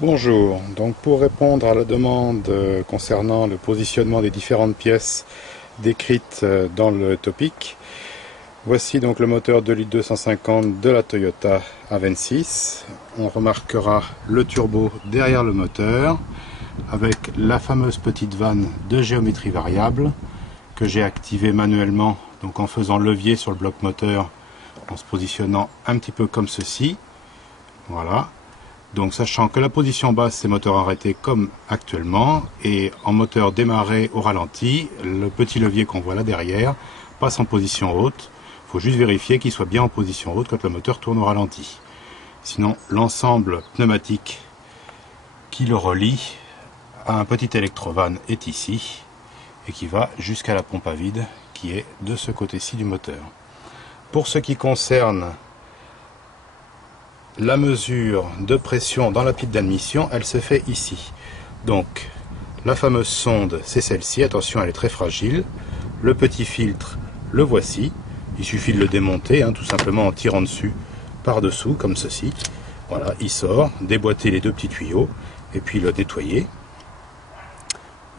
Bonjour, donc pour répondre à la demande concernant le positionnement des différentes pièces décrites dans le topic, voici donc le moteur 2 litres 250 de la Toyota A26. On remarquera le turbo derrière le moteur avec la fameuse petite vanne de géométrie variable que j'ai activée manuellement, donc en faisant levier sur le bloc moteur en se positionnant un petit peu comme ceci. Voilà. Donc sachant que la position basse c'est moteur arrêté comme actuellement, et en moteur démarré au ralenti, le petit levier qu'on voit là derrière passe en position haute. Il faut juste vérifier qu'il soit bien en position haute quand le moteur tourne au ralenti. Sinon l'ensemble pneumatique qui le relie à un petit électrovanne est ici et qui va jusqu'à la pompe à vide qui est de ce côté-ci du moteur. Pour ce qui concerne la mesure de pression dans la pipe d'admission, elle se fait ici. Donc la fameuse sonde, c'est celle-ci. Attention, elle est très fragile. Le petit filtre, le voici. Il suffit de le démonter, tout simplement en tirant dessus, par-dessous, comme ceci. Voilà, il sort. Déboîter les deux petits tuyaux et puis le nettoyer.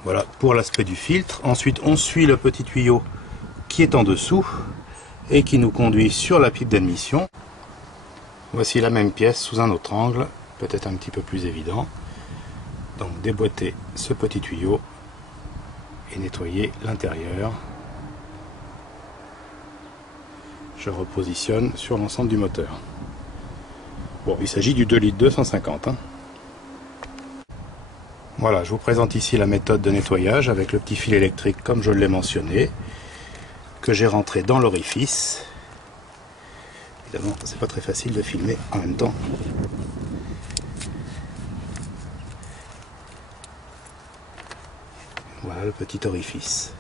Voilà pour l'aspect du filtre. Ensuite, on suit le petit tuyau qui est en dessous et qui nous conduit sur la pipe d'admission. Voici la même pièce sous un autre angle, peut-être un petit peu plus évident. Donc déboîter ce petit tuyau et nettoyer l'intérieur. Je repositionne sur l'ensemble du moteur. Bon, il s'agit du 2 litres 250. Voilà, je vous présente ici la méthode de nettoyage avec le petit fil électrique comme je l'ai mentionné, que j'ai rentré dans l'orifice. Évidemment, c'est pas très facile de filmer en même temps. Voilà le petit orifice.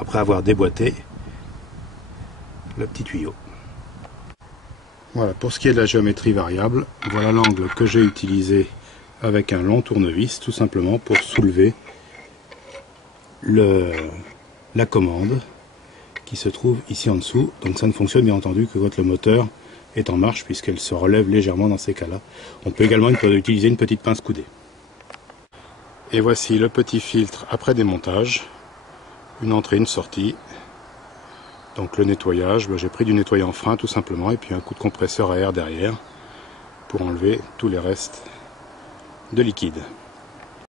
Après avoir déboîté le petit tuyau. Voilà, pour ce qui est de la géométrie variable, voilà l'angle que j'ai utilisé avec un long tournevis, tout simplement pour soulever la commande qui se trouve ici en dessous. Donc ça ne fonctionne bien entendu que quand le moteur est en marche, puisqu'elle se relève légèrement dans ces cas-là. On peut également utiliser une petite pince coudée. Et voici le petit filtre après démontage, une entrée, une sortie. Donc le nettoyage, j'ai pris du nettoyant frein tout simplement, et puis un coup de compresseur à air derrière pour enlever tous les restes de liquide.